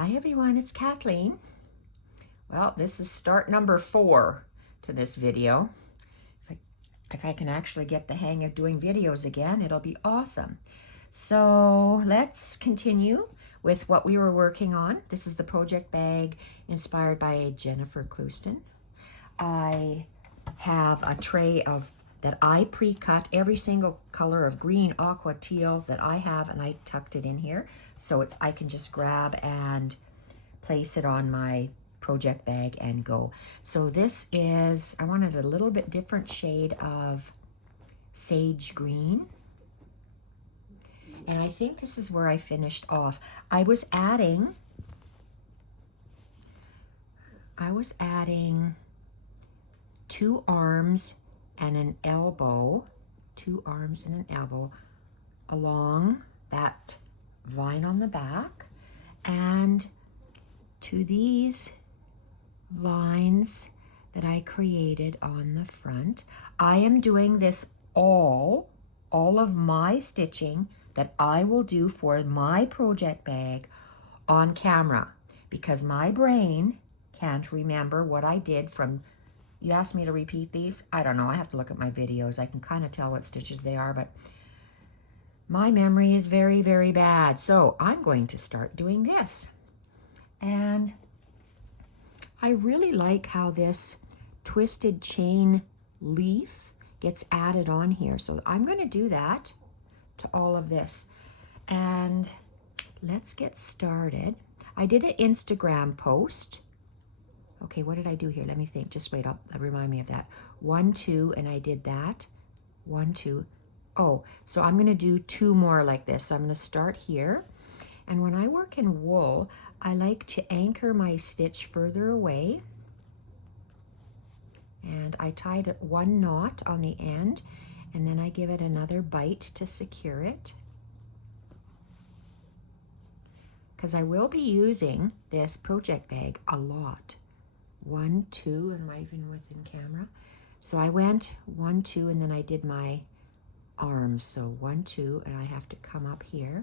Hi everyone, it's Kathleen. Well, this is start number 4 to this video. If I can actually get the hang of doing videos again, it'll be awesome. So let's continue with what we were working on. This is the project bag inspired by Jennifer Clouston. I have a tray that I pre-cut every single color of green, aqua, teal that I have, and I tucked it in here. So I can just grab and place it on my project bag and go. So this is, I wanted a little bit different shade of sage green. And I think this is where I finished off. I was adding 2 arms and an elbow, 2 arms and an elbow along that vine on the back and to these vines that I created on the front. I am doing this all of my stitching that I will do for my project bag on camera because my brain can't remember what I did from. You asked me to repeat these? I don't know. I have to look at my videos. I can kind of tell what stitches they are, but my memory is very, very bad. So I'm going to start doing this. And I really like how this twisted chain leaf gets added on here. So I'm going to do that to all of this. And let's get started. I did an Instagram post. Okay, what did I do here? Let me think. Just wait up. Remind me of that. 1, 2, and I did that. 1, 2. Oh, so I'm going to do 2 more like this. So I'm going to start here. And when I work in wool, I like to anchor my stitch further away. And I tied 1 knot on the end, and then I give it another bite to secure it. Because I will be using this project bag a lot. 1, 2, am I even within camera? So I went 1, 2, and then I did my arms. So 1, 2, and I have to come up here.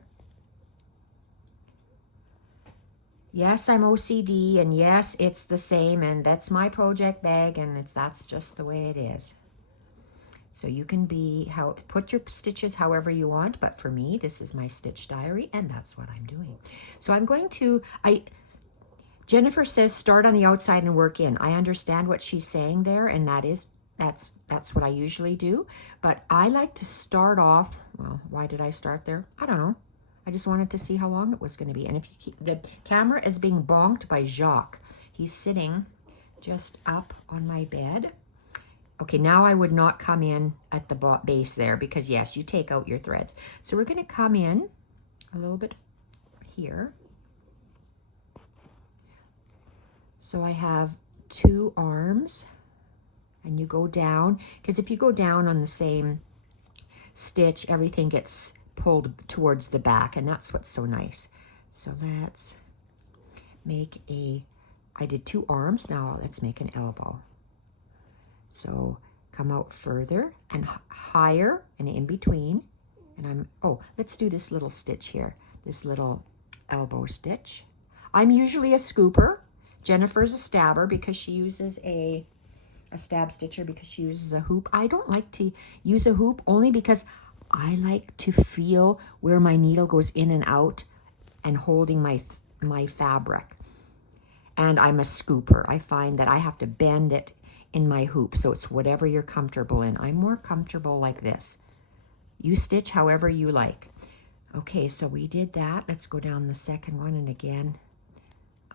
Yes, I'm OCD, and yes, it's the same, and that's my project bag, and that's just the way it is. So you can put your stitches however you want, but for me, this is my stitch diary, and that's what I'm doing. So I'm going to, Jennifer says start on the outside and work in. I understand what she's saying there, and that's what I usually do. But I like to start off, well, why did I start there? I don't know. I just wanted to see how long it was going to be. And the camera is being bonked by Jacques. He's sitting just up on my bed. Okay, now I would not come in at the base there because yes, you take out your threads. So we're going to come in a little bit here. So I have 2 arms, and you go down, because if you go down on the same stitch, everything gets pulled towards the back, and that's what's so nice. So let's make I did 2 arms, now let's make an elbow. So come out further and higher and in between, and let's do this little stitch here, this little elbow stitch. I'm usually a scooper. Jennifer's a stabber because she uses a stab stitcher because she uses a hoop. I don't like to use a hoop only because I like to feel where my needle goes in and out and holding my fabric. And I'm a scooper. I find that I have to bend it in my hoop, so it's whatever you're comfortable in. I'm more comfortable like this. You stitch however you like. Okay, so we did that. Let's go down the second one, and again,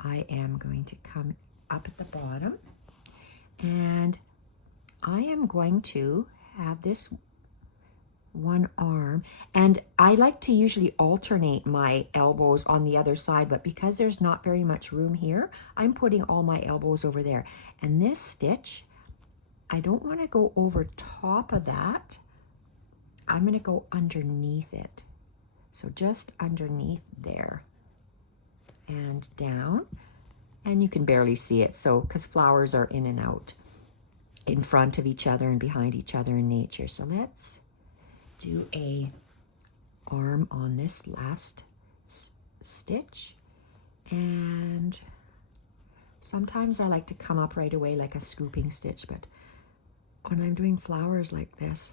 I am going to come up at the bottom, and I am going to have this 1 arm, and I like to usually alternate my elbows on the other side, but because there's not very much room here, I'm putting all my elbows over there. And this stitch, I don't want to go over top of that. I'm going to go underneath it. So just underneath there. And down, and you can barely see it, so because flowers are in and out in front of each other and behind each other in nature. So let's do a arm on this last stitch, And sometimes I like to come up right away like a scooping stitch, but when I'm doing flowers like this,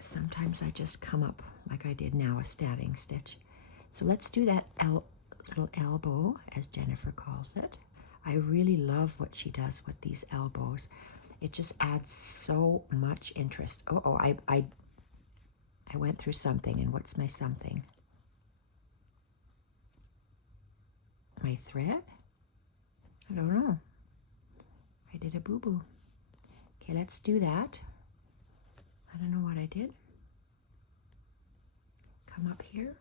sometimes I just come up like I did now, a stabbing stitch. So let's do that little elbow, as Jennifer calls it. I really love what she does with these elbows. It just adds so much interest. Oh, I went through something, and what's my something? My thread? I don't know. I did a boo-boo. Okay, let's do that. I don't know what I did. Come up here.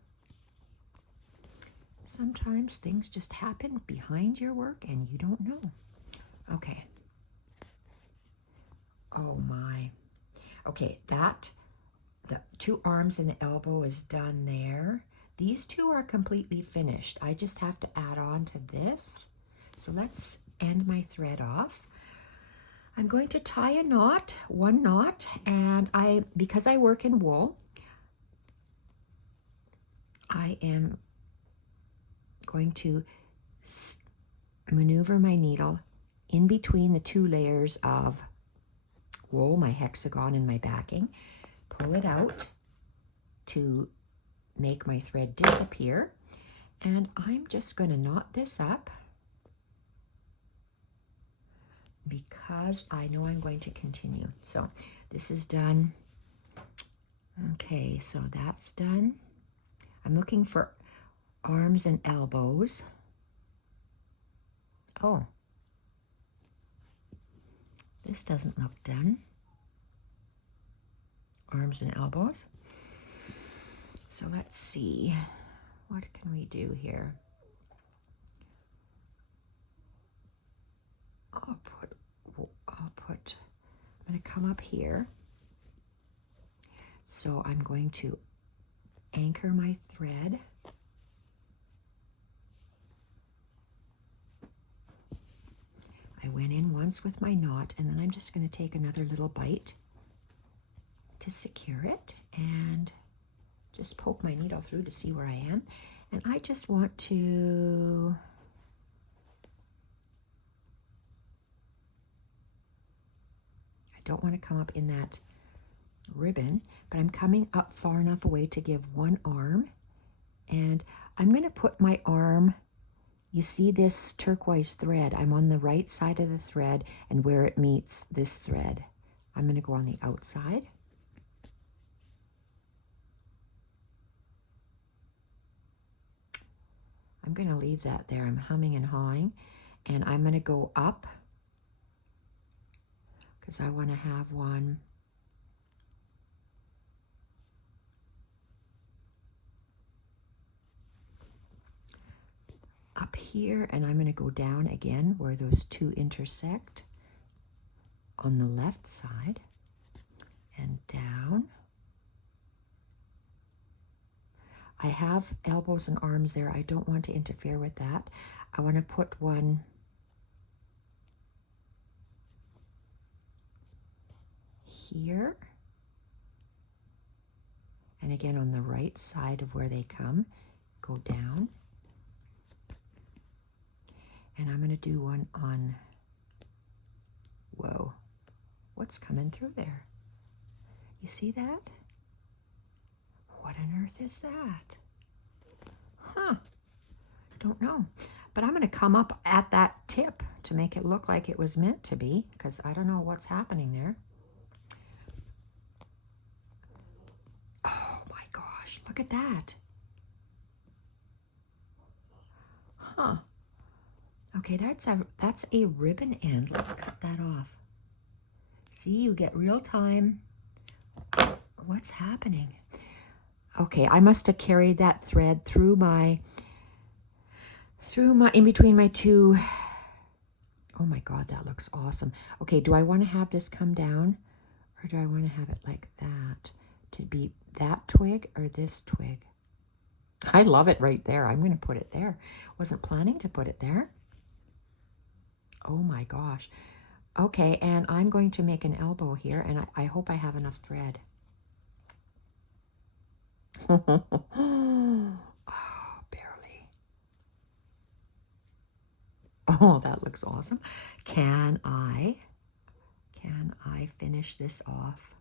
Sometimes things just happen behind your work and you don't know. Okay. Oh my. Okay, the 2 arms and the elbow is done there. These 2 are completely finished. I just have to add on to this. So let's end my thread off. I'm going to tie a knot, 1 knot, and because I work in wool, I am going to maneuver my needle in between the 2 layers of wool, my hexagon and my backing, pull it out to make my thread disappear, and I'm just going to knot this up because I know I'm going to continue. So this is done. Okay, so that's done. I'm looking for arms and elbows. Oh, this doesn't look done. Arms and elbows. So let's see, what can we do here? I'm going to come up here. So I'm going to anchor my thread. I went in once with my knot, and then I'm just going to take another little bite to secure it and just poke my needle through to see where I am. And I just want to don't want to come up in that ribbon, but I'm coming up far enough away to give 1 arm, and I'm going to put my arm, you see this turquoise thread, I'm on the right side of the thread, and where it meets this thread, I'm going to go on the outside. I'm going to leave that there. I'm humming and hawing, and I'm going to go up because I want to have one up here, and I'm going to go down again where those 2 intersect on the left side and down. I have elbows and arms there. I don't want to interfere with that. I want to put one here, and again on the right side of where they come, go down, and I'm going to do one on, whoa, what's coming through there? You see that? What on earth is that? Huh, don't know, but I'm going to come up at that tip to make it look like it was meant to be, because I don't know what's happening there. Look at that. Huh. Okay, that's a ribbon end. Let's cut that off. See, you get real time. What's happening? Okay, I must have carried that thread through my in between my 2. Oh my God, that looks awesome. Okay, do I want to have this come down, or do I want to have it like that to be that twig or this twig? I love it right there. I'm going to put it there. Wasn't planning to put it there. Oh my gosh. Okay, and I'm going to make an elbow here, and I hope I have enough thread. Oh, barely. Oh, that looks awesome. Can I finish this off?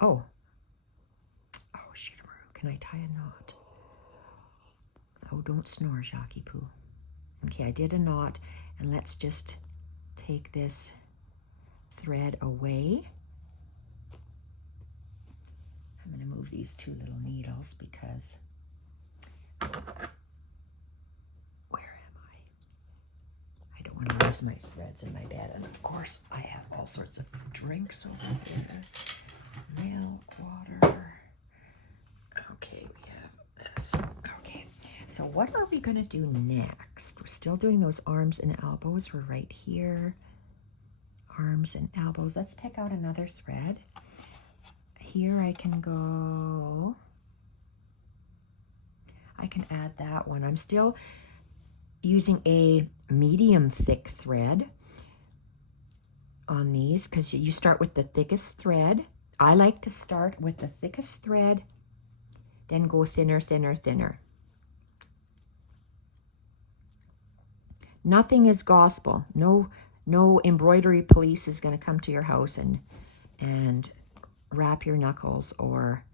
Oh, shit, can I tie a knot? Oh, don't snore, Jackie Poo. Okay, I did a knot, and let's just take this thread away. I'm going to move these two little needles because where am I don't want to lose my threads in my bed. And of course, I have all sorts of drinks over here. Milk, water. Okay, we have this. Okay, so what are we going to do next? We're still doing those arms and elbows. We're right here. Arms and elbows. Let's pick out another thread. Here I can go. I can add that one. I'm still using a medium thick thread on these because you start with the thickest thread. I like to start with the thickest thread, then go thinner, thinner, thinner. Nothing is gospel. No embroidery police is going to come to your house and wrap your knuckles or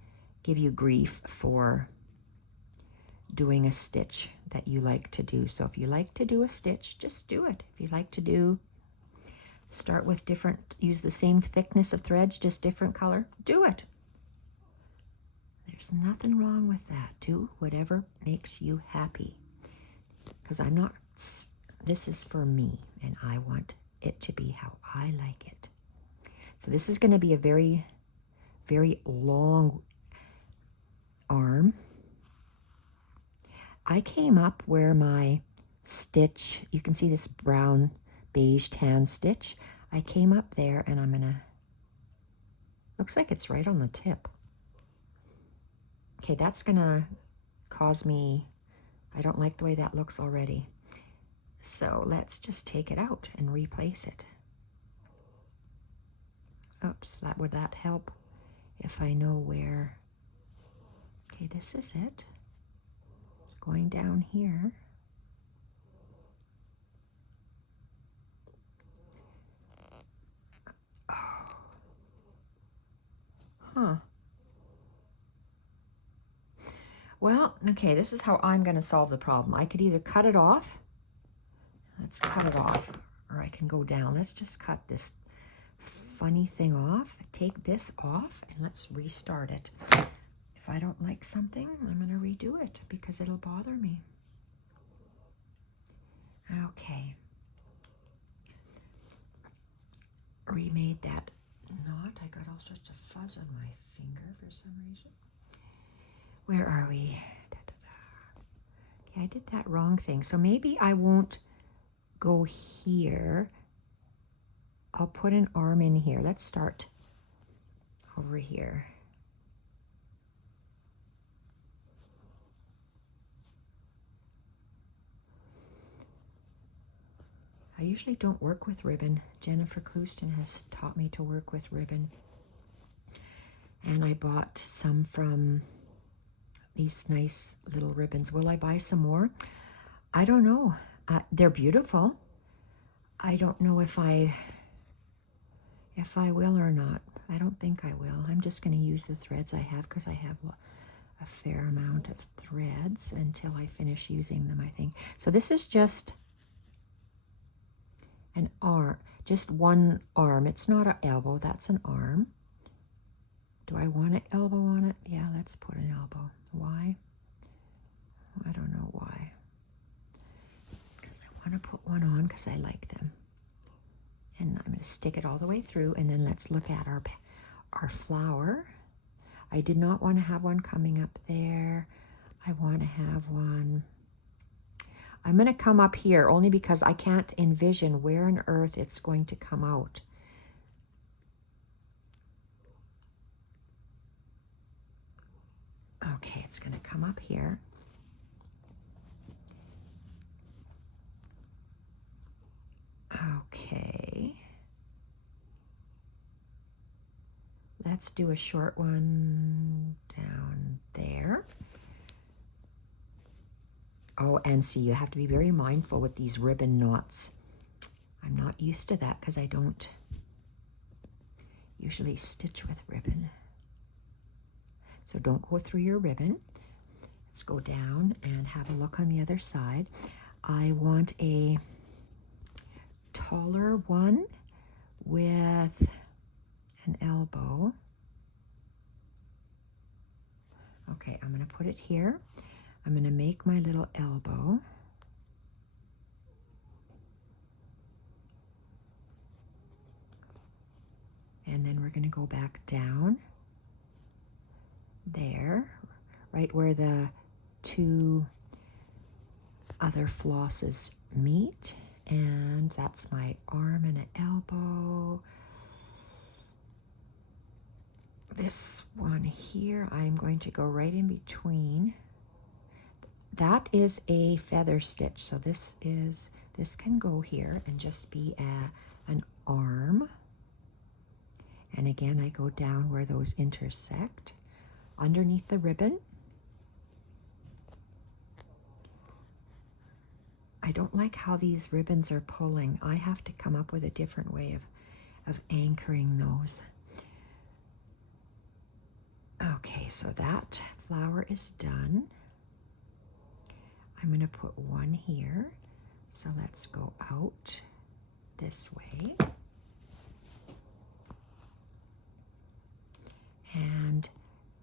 give you grief for doing a stitch that you like to do. So if you like to do a stitch, just do it. If you like to start with use the same thickness of threads, just different color, do it. There's nothing wrong with that. Do whatever makes you happy. Because this is for me, and I want it to be how I like it. So this is going to be a very, very long arm. I came up where my stitch, you can see this brown beige tan stitch. I came up there and I'm gonna, looks like it's right on the tip. Okay, that's gonna cause me, I don't like the way that looks already. So let's just take it out and replace it. Oops, would that help if I know where? Okay, this is it. It's going down here. Oh. Huh. Well, okay, this is how I'm going to solve the problem. I could either cut it off. Let's cut it off. Or I can go down. Let's just cut this funny thing off. Take this off and let's restart it. If I don't like something, I'm going to redo it because it'll bother me. Okay. Remade that knot. I got all sorts of fuzz on my finger for some reason. Where are we? Okay, I did that wrong thing. So maybe I won't go here. I'll put an arm in here. Let's start over here. I usually don't work with ribbon. Jennifer Clouston has taught me to work with ribbon. And I bought some from these nice little ribbons. Will I buy some more? I don't know. They're beautiful. I don't know if I will or not. I don't think I will. I'm just going to use the threads I have because I have a fair amount of threads until I finish using them, I think. So this is just an arm, just one arm. It's not an elbow, that's an arm. Do I want an elbow on it? Yeah, let's put an elbow. Why? I don't know why. Because I want to put one on because I like them. And I'm going to stick it all the way through, and then let's look at our flower. I did not want to have one coming up there. I want to have one. I'm going to come up here only because I can't envision where on earth it's going to come out. Okay, it's going to come up here. Okay. Let's do a short one down there. Oh, and see, you have to be very mindful with these ribbon knots. I'm not used to that because I don't usually stitch with ribbon. So don't go through your ribbon. Let's go down and have a look on the other side. I want a taller one with an elbow. Okay, I'm going to put it here. I'm going to make my little elbow. And then we're going to go back down there, right where the two other flosses meet. And that's my arm and an elbow. This one here, I'm going to go right in between. That is a feather stitch, so this can go here and just be an arm. And again, I go down where those intersect, underneath the ribbon. I don't like how these ribbons are pulling. I have to come up with a different way of anchoring those. Okay, so that flower is done. I'm going to put one here. So let's go out this way. And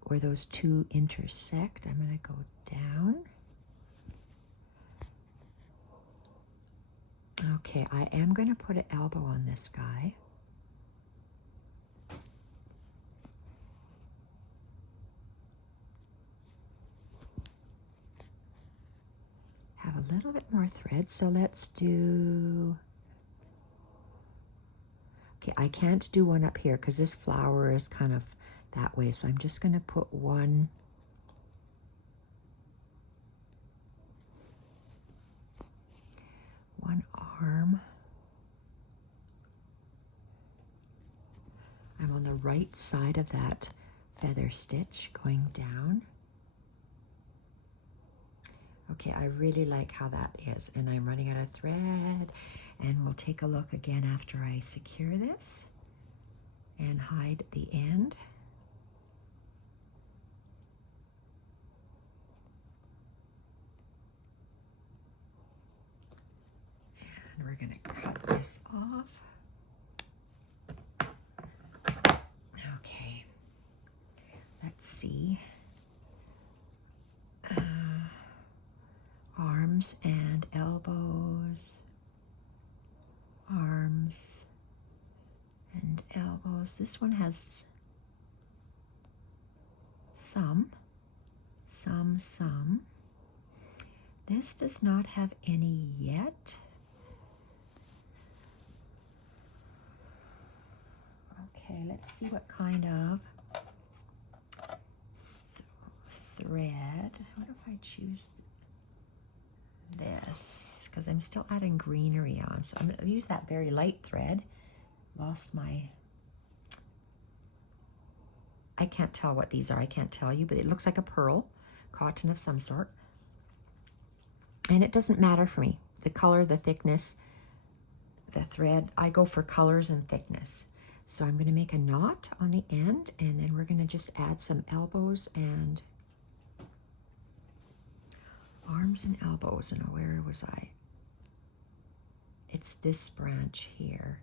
where those two intersect, I'm going to go down. Okay, I am going to put an elbow on this guy. Have a little bit more thread, so let's do... Okay, I can't do one up here because this flower is kind of that way, so I'm just going to put one arm. I'm on the right side of that feather stitch going down. Okay, I really like how that is, and I'm running out of thread, and we'll take a look again after I secure this and hide the end. And we're going to cut this off. Okay, let's see. Arms and elbows, arms and elbows. This one has some. This does not have any yet. Okay, let's see what kind of thread. What if I choose this? Because I'm still adding greenery on, so I'm going to use that very light thread. Lost my... I can't tell what these are. I can't tell you, but it looks like a pearl, cotton of some sort. And it doesn't matter for me. The color, the thickness, the thread. I go for colors and thickness. So I'm going to make a knot on the end, and then we're going to just add some elbows and arms and elbows. And where was I? It's this branch here.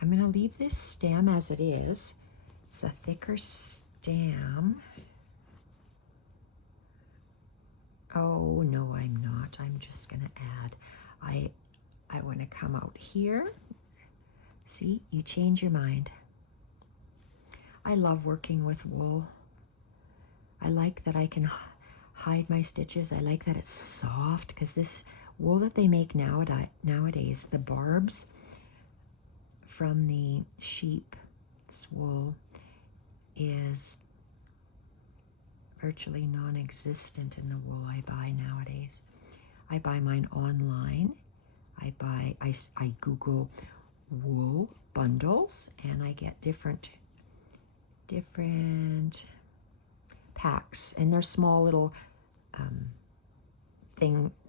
I'm going to leave this stem as it is. It's a thicker stem. Oh, no, I'm not. I'm just going to add. I want to come out here. See, you change your mind. I love working with wool. I like that I can hide my stitches. I like that it's soft, because this wool that they make nowadays, the barbs from the sheep's wool is virtually non-existent in the wool I buy nowadays. I buy mine online. I Google wool bundles, and I get different packs, and they're small little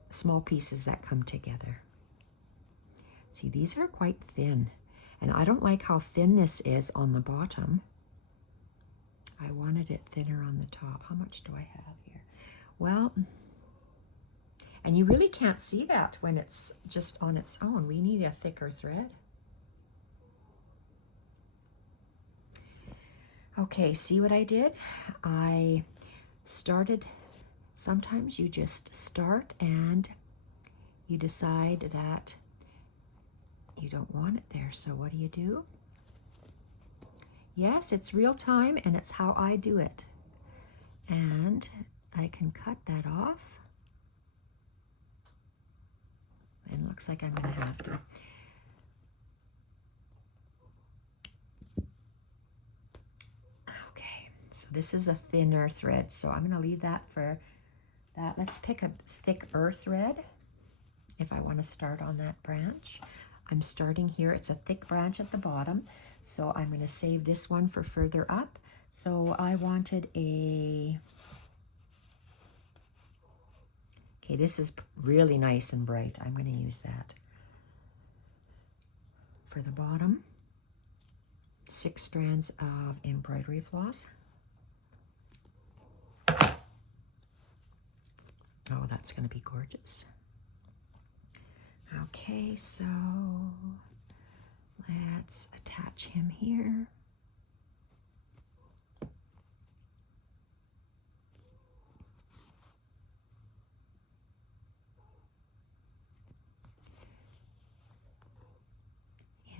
small pieces that come together. See, these are quite thin, and I don't like how thin this is on the bottom. I wanted it thinner on the top. How much do I have here? Well, and you really can't see that when it's just on its own. We need a thicker thread. Okay, see what I did? I started, sometimes you just start and you decide that you don't want it there. So what do? Yes, it's real time and it's how I do it. And I can cut that off. And it looks like I'm going to have to. Okay, so this is a thinner thread, so I'm going to leave that for that. Let's pick a thicker thread if I want to start on that branch. I'm starting here. It's a thick branch at the bottom, so I'm going to save this one for further up. So I wanted a... Okay, this is really nice and bright. I'm going to use that. For the bottom, 6 strands of embroidery floss. Oh, that's going to be gorgeous. Okay, so let's attach him here.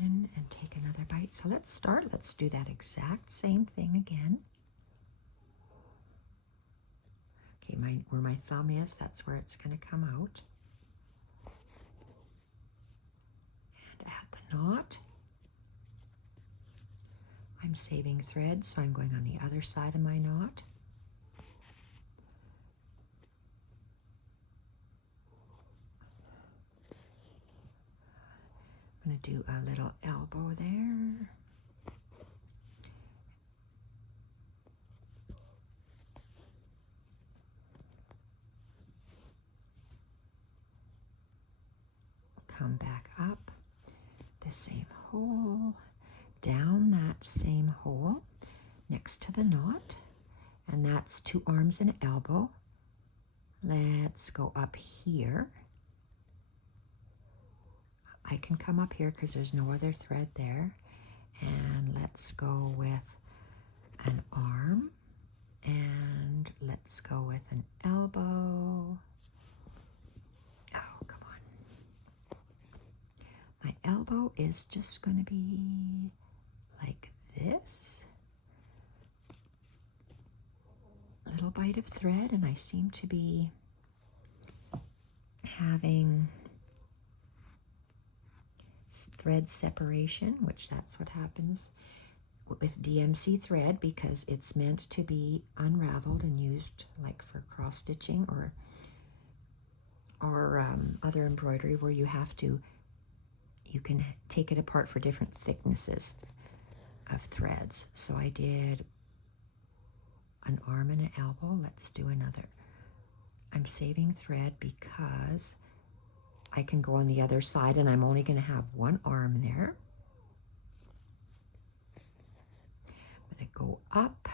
In and take another bite. So let's start. Let's do that exact same thing again. Okay, where my thumb is, that's where it's going to come out. And add the knot. I'm saving thread, so I'm going on the other side of my knot. I'm going to do a little elbow there. Come back up the same hole, down that same hole next to the knot, and that's 2 arms and an elbow. Let's go up here. I can come up here because there's no other thread there. And let's go with an arm. And let's go with an elbow. Oh, come on. My elbow is just going to be like this. A little bite of thread, and I seem to be having thread separation, which that's what happens with DMC thread because it's meant to be unraveled and used like for cross stitching or other embroidery where you can take it apart for different thicknesses of threads. So I did an arm and an elbow. Let's do another. I'm saving thread because I can go on the other side and I'm only going to have 1 arm there. I'm going to go up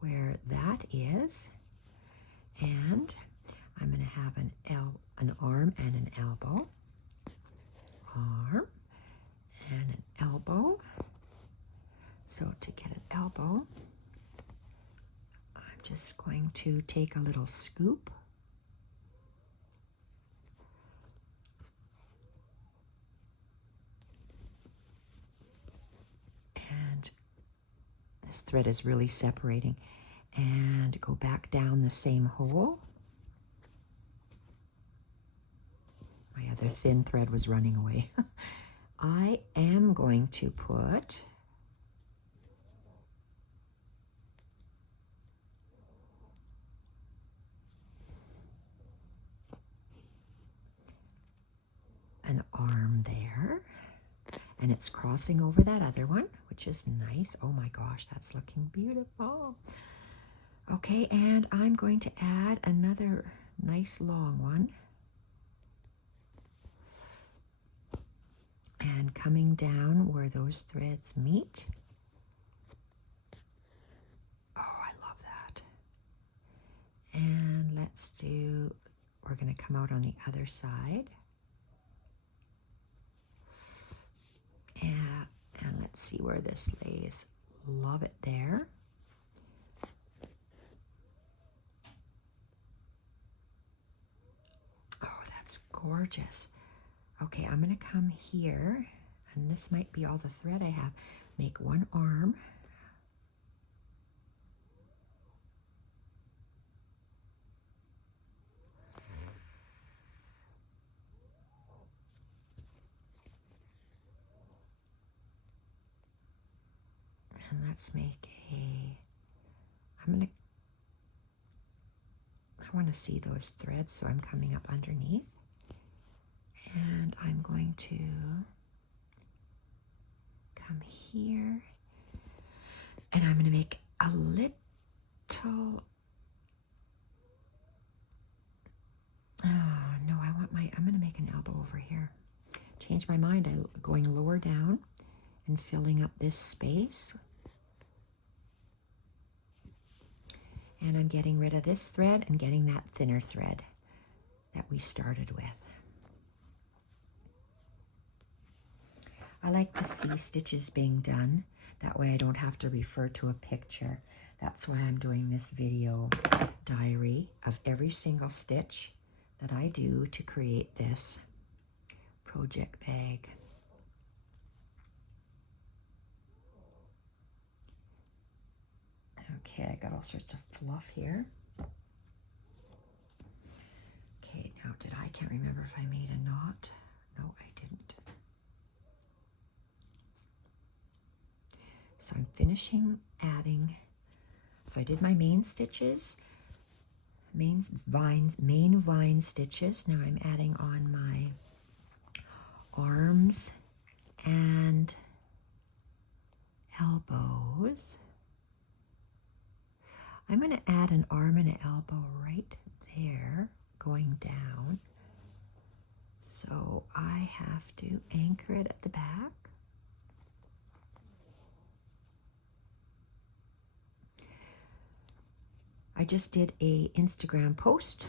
where that is, and I'm going to have an arm and an elbow. Arm and an elbow. So to get an elbow, I'm just going to take a little scoop. And this thread is really separating. And go back down the same hole. My other thin thread was running away. I am going to put an arm there, and it's crossing over that other one, which is nice. Oh my gosh, that's looking beautiful. Okay, and I'm going to add another nice long one. And coming down where those threads meet. Oh, I love that. And we're going to come out on the other side. And let's see where this lays. Love it there. Oh, that's gorgeous. Okay, I'm going to come here, and this might be all the thread I have. Make one arm. And let's make I want to see those threads, so I'm coming up underneath. And I'm going to come here, and I'm going to make a little, oh no, I'm going to make an elbow over here. Change my mind, I'm going lower down and filling up this space. And I'm getting rid of this thread and getting that thinner thread that we started with. I like to see stitches being done. That way I don't have to refer to a picture. That's why I'm doing this video diary of every single stitch that I do to create this project bag. Okay, I got all sorts of fluff here. Okay, now I can't remember if I made a knot. No, I didn't. So I'm finishing adding, so I did my main stitches, main vine stitches. Now I'm adding on my arms and elbows. I'm going to add an arm and an elbow right there, going down. So I have to anchor it at the back. I just did a Instagram post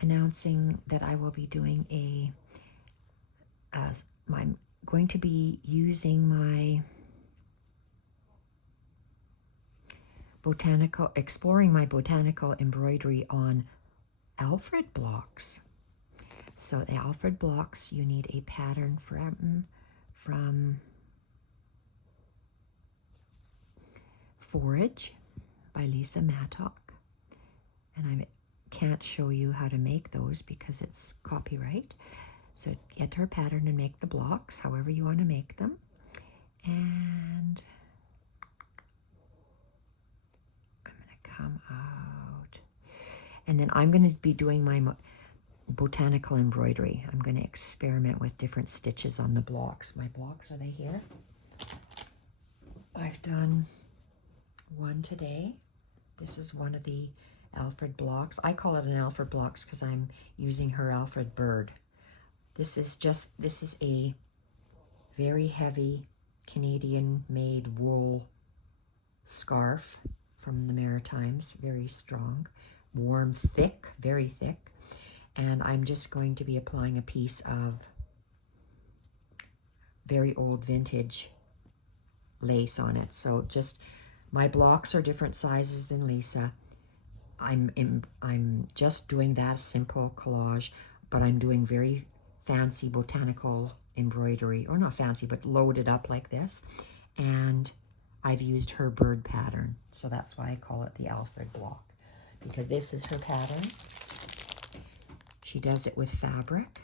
announcing that I will be doing I'm going to be using my exploring my botanical embroidery on Alfred blocks. So the Alfred blocks, you need a pattern from Forage by Lisa Mattock. And I can't show you how to make those because it's copyright. So get her pattern and make the blocks however you want to make them. And I'm going to come out. And then I'm going to be doing my botanical embroidery. I'm going to experiment with different stitches on the blocks. My blocks, are they here? I've done one today. This is one of the Alfred blocks. I call it an Alfred blocks because I'm using her Alfred bird. This is a very heavy Canadian made wool scarf from the Maritimes, very strong, warm, thick, very thick. And I'm just going to be applying a piece of very old vintage lace on it. So just, my blocks are different sizes than Lisa. I'm just doing that simple collage, but I'm doing very fancy botanical embroidery, or not fancy, but loaded up like this. And I've used her bird pattern. So that's why I call it the Alfred block, because this is her pattern. She does it with fabric,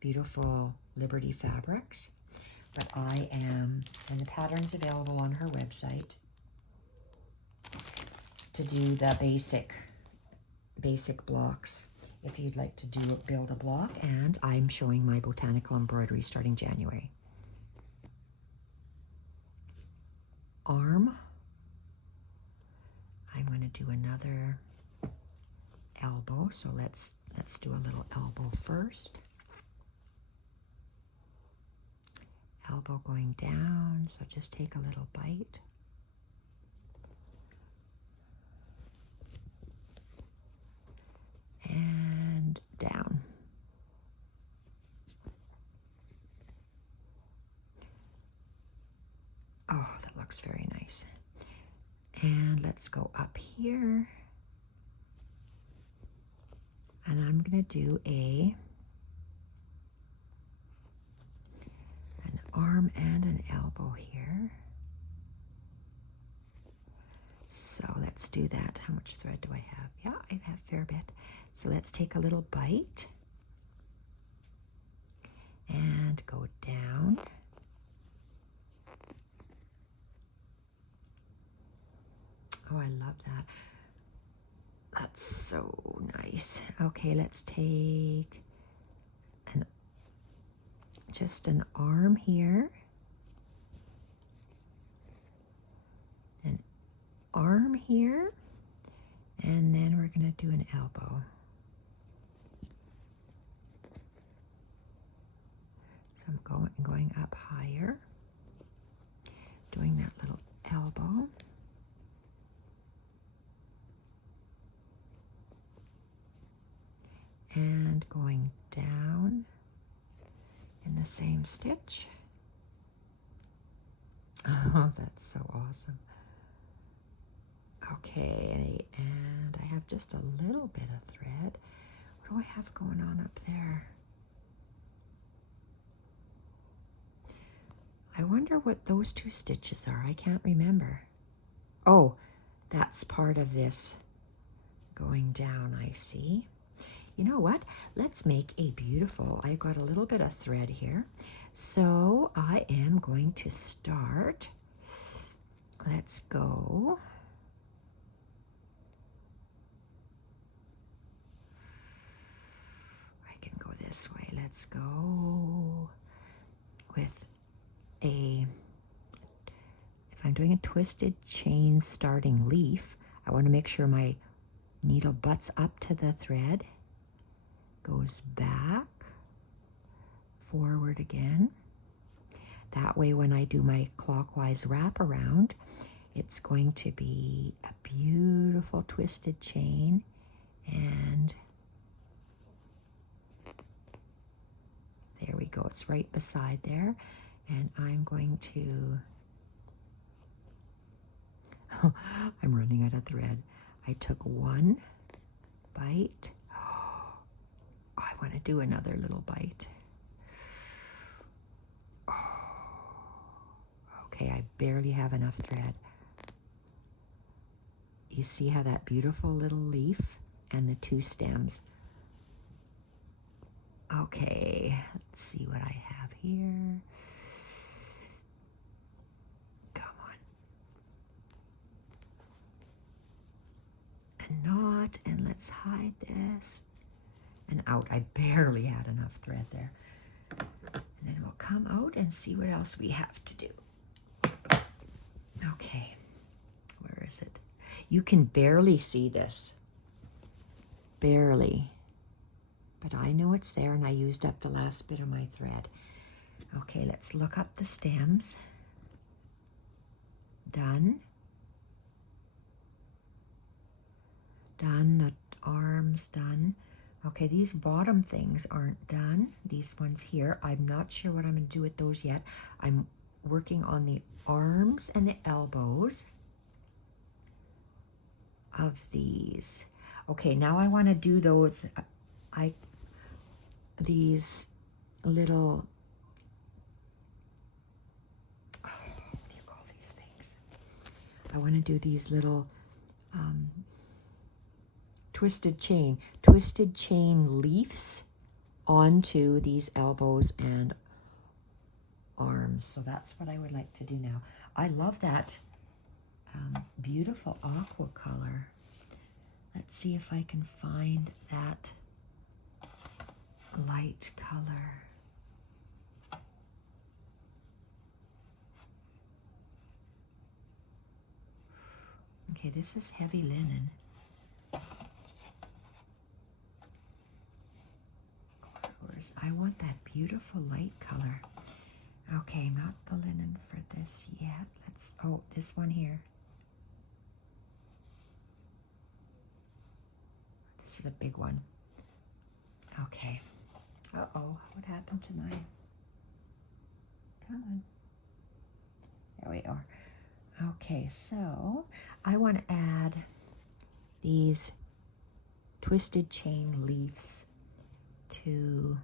beautiful Liberty fabrics. But and the pattern's available on her website to do the basic blocks if you'd like to build a block. And I'm showing my botanical embroidery starting January. Arm. I'm going to do another elbow, so let's Let's do a little elbow first. Elbow going down, so just take a little bite. And down. Oh, that looks very nice. And let's go up here. And I'm going to do an arm and an elbow here. So let's do that. How much thread do I have? Yeah, I have a fair bit. So let's take a little bite and go down. Oh, I love that. That's so nice. Okay, let's take just an arm here. An arm here. And then we're going to do an elbow. So I'm going up higher. Doing that little elbow. And going down in the same stitch. Oh, that's so awesome. Okay, and I have just a little bit of thread. What do I have going on up there? I wonder what those two stitches are. I can't remember. Oh, that's part of this going down, I see. You know what? Let's make a beautiful, I've got a little bit of thread here. So I am going to start. Let's go. I can go this way. Let's go with if I'm doing a twisted chain starting leaf, I want to make sure my needle butts up to the thread, goes back, forward again. That way when I do my clockwise wraparound, it's going to be a beautiful twisted chain, and there we go. It's right beside there. And I'm going to, I'm running out of thread. I took one bite. Oh, I want to do another little bite. Oh, okay, I barely have enough thread. You see how that beautiful little leaf and the two stems. Okay, let's see what I have here. Knot, and let's hide this and out. I barely had enough thread there. And then we'll come out and see what else we have to do. Okay, where is it? You can barely see this. Barely. But I know it's there, and I used up the last bit of my thread. Okay, let's look up the stems. Done. Done, the arms done. Okay, these bottom things aren't done. These ones here, I'm not sure what I'm going to do with those yet. I'm working on the arms and the elbows of these. Okay, now I want to do those, these little, what do you call these things? I want to do these little, twisted chain leaves onto these elbows and arms. So that's what I would like to do now. I love that beautiful aqua color. Let's see if I can find that light color. Okay, this is heavy linen. because I want that beautiful light color. Okay, not the linen for this yet. Let's, oh, this one here. This is a big one. Okay. Uh-oh, what happened to mine? Come on. There we are. Okay, so I want to add these twisted chain leaves to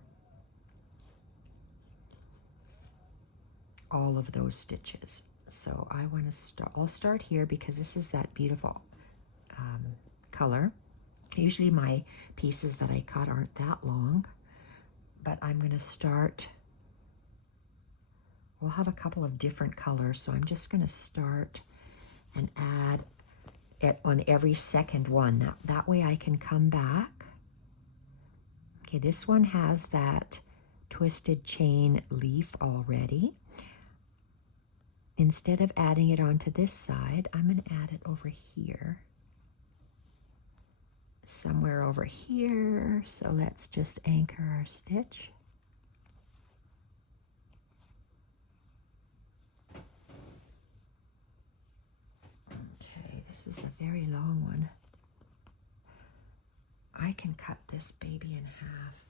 all of those stitches. So I want to start, I'll start here because this is that beautiful color. Usually my pieces that I cut aren't that long, but I'm going to start, we'll have a couple of different colors, so I'm just going to start and add it on every second one. That way I can come back. Okay, this one has that twisted chain leaf already. Instead of adding it onto this side, I'm going to add it over here. Somewhere over here. So let's just anchor our stitch. Okay, this is a very long one. I can cut this baby in half.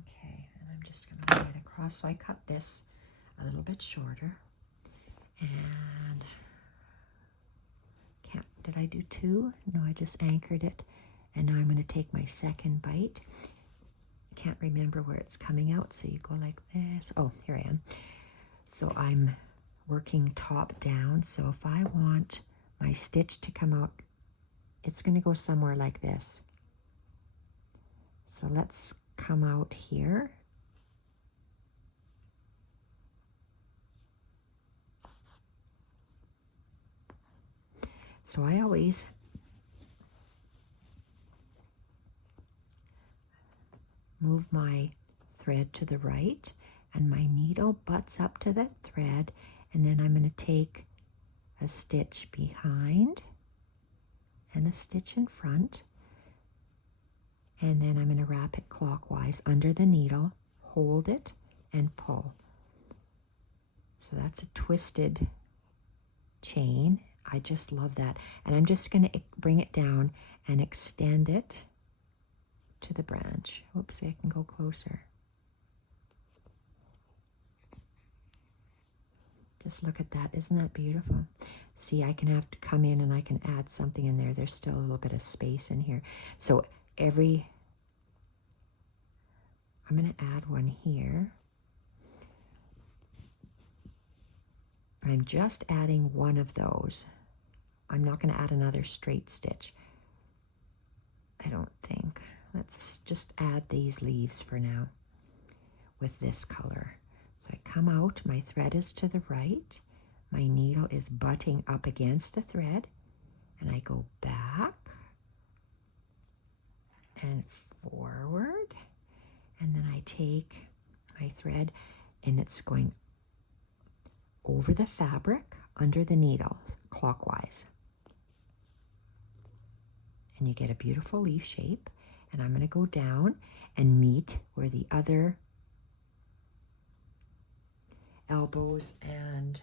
Okay, and I'm just going to lay it across. So I cut this a little bit shorter. And did I do two? No, I just anchored it. And now I'm going to take my second bite. Can't remember where it's coming out, so you go like this. Oh, here I am. So I'm working top down. So if I want my stitch to come out, it's going to go somewhere like this. So let's come out here. So I always move my thread to the right, and my needle butts up to that thread, and then I'm going to take a stitch behind and a stitch in front, and then I'm going to wrap it clockwise under the needle, hold it, and pull. So that's a twisted chain. I just love that. And I'm just going to bring it down and extend it to the branch. Oops, I can go closer. Just look at that. Isn't that beautiful? See, I can have to come in and I can add something in there. There's still a little bit of space in here. So I'm going to add one here. I'm just adding one of those. I'm not going to add another straight stitch, I don't think. Let's just add these leaves for now with this color. So I come out, my thread is to the right, my needle is butting up against the thread, and I go back and forward, and then I take my thread and it's going over the fabric, under the needle, clockwise. And you get a beautiful leaf shape. And I'm going to go down and meet where the other elbows and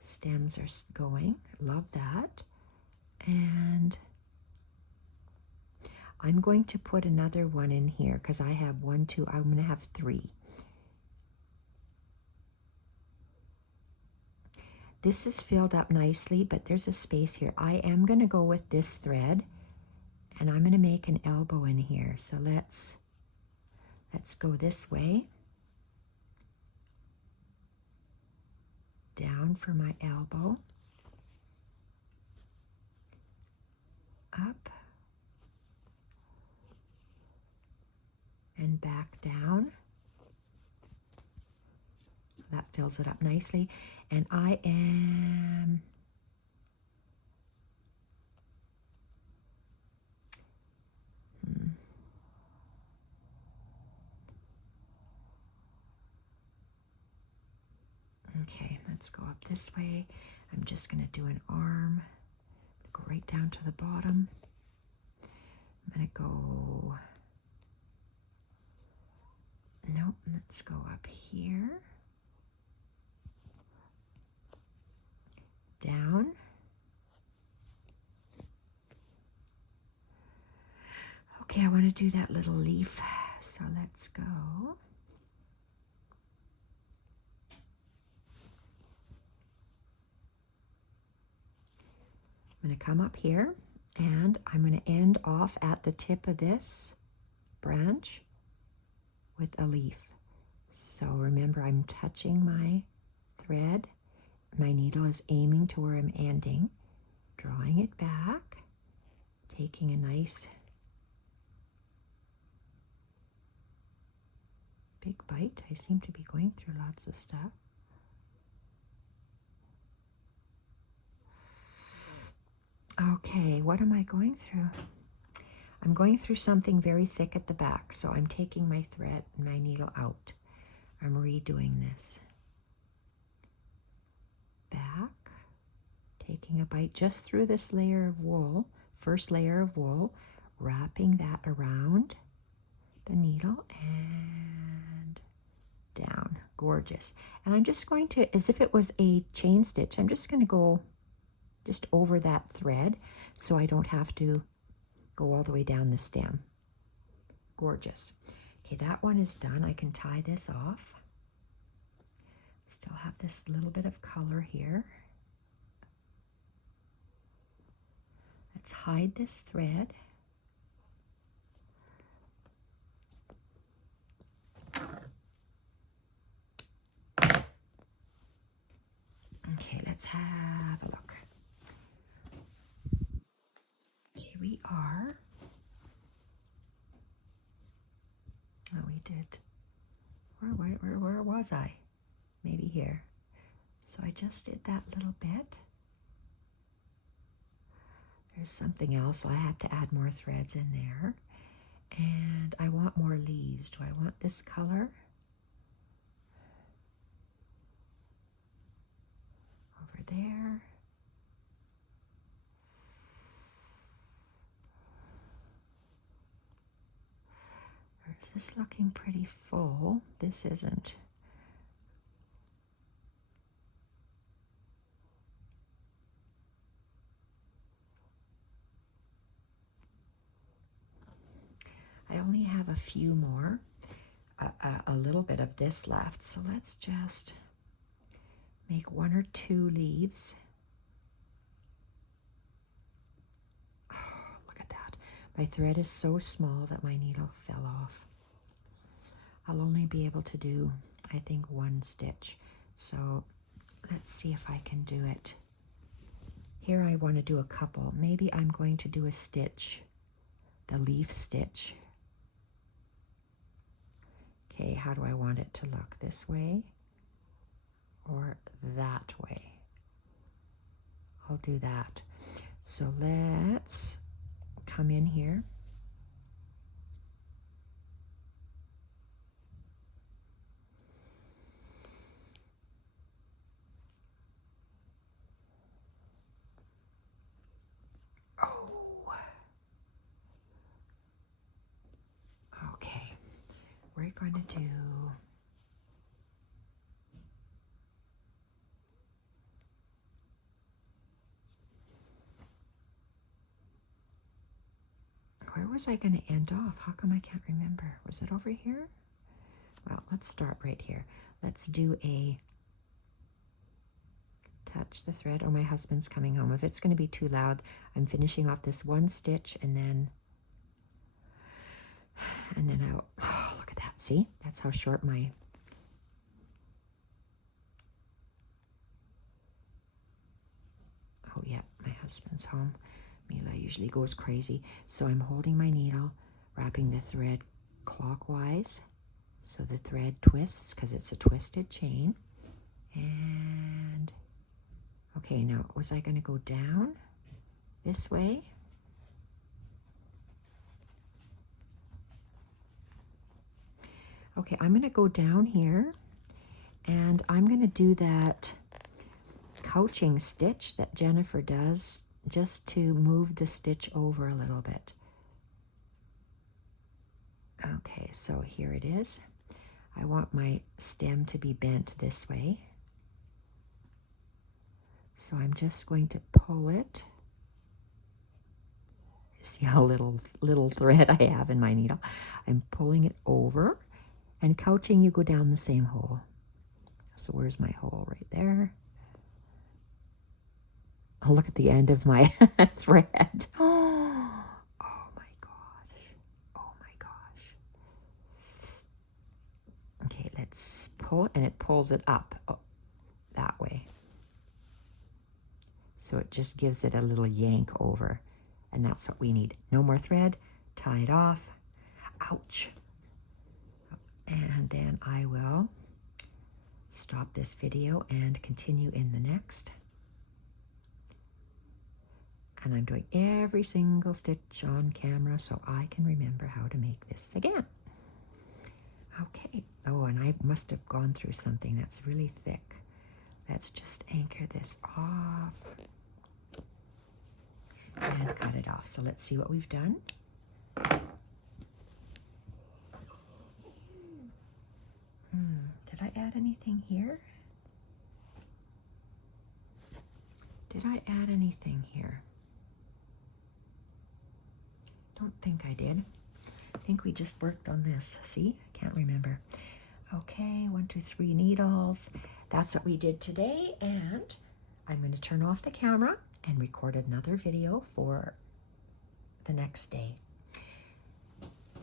stems are going. Love that. And I'm going to put another one in here because I have 1, 2, I'm going to have 3. This is filled up nicely, but there's a space here. I am going to go with this thread, and I'm going to make an elbow in here. So let's go this way. Down for my elbow. Up. And back down. That fills it up nicely. And I am Okay, let's go up this way. I'm just going to do an arm, go right down to the bottom. I'm going to go, nope, let's go up here, down. Okay, I want to do that little leaf, so let's go. I'm going to come up here, and I'm going to end off at the tip of this branch with a leaf. So remember, I'm touching my thread. My needle is aiming to where I'm ending, drawing it back, taking a nice big bite. I seem to be going through lots of stuff. Okay, what am I going through? I'm going through something very thick at the back, so I'm taking my thread and my needle out. I'm redoing this. Back, taking a bite just through this layer of wool, first layer of wool, wrapping that around the needle and down. Gorgeous. And I'm just going to, as if it was a chain stitch, I'm just going to go just over that thread so I don't have to go all the way down the stem. Gorgeous. Okay, that one is done. I can tie this off. Still have this little bit of color here. Let's hide this thread. Okay, let's have a look. Okay, we are. Oh, we did. Where was I? Maybe here. So I just did that little bit. There's something else. I have to add more threads in there. And I want more leaves. Do I want this color? Over there. Or is this looking pretty full? This isn't. I only have a few more, a little bit of this left. So let's just make 1 or 2 leaves. Oh, look at that. My thread is so small that my needle fell off. I'll only be able to do, I think, 1 stitch. So let's see if I can do it. Here I want to do a couple. Maybe I'm going to do a stitch, the leaf stitch. Okay, how do I want it to look? This way or that way? I'll do that. So let's come in here. Oh. Okay, we're going to do where was I going to end off? How come I can't remember? Was it over here? Well, let's start right here. Let's do a touch the thread. Oh, my husband's coming home. If it's going to be too loud, I'm finishing off this 1 stitch and then I'll, oh, look at that. See? That's how short my, oh yeah, my husband's home. Mila usually goes crazy. So I'm holding my needle, wrapping the thread clockwise so the thread twists because it's a twisted chain. And okay, now was I going to go down this way? Okay, I'm going to go down here And I'm going to do that couching stitch that Jennifer does just to move the stitch over a little bit. Okay, so here it is. I want my stem to be bent this way. So I'm just going to pull it. See how little thread I have in my needle. I'm pulling it over, and couching, you go down the same hole. So where's my hole? Right there. Oh, look at the end of my thread. Oh my gosh. Oh my gosh. Okay, let's pull it, and it pulls it up that way. So it just gives it a little yank over, and that's what we need. No more thread, tie it off. Ouch. And then I will stop this video and continue in the next. And I'm doing every single stitch on camera so I can remember how to make this again. Okay. Oh, and I must have gone through something that's really thick. Let's just anchor this off and cut it off. So let's see what we've done. Did I add anything here? Did I add anything here? Don't think I did. I think we just worked on this. See? I can't remember. Okay, 1, 2, 3 needles. That's what we did today, and I'm going to turn off the camera and record another video for the next day.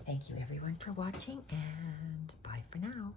Thank you everyone for watching, and bye for now.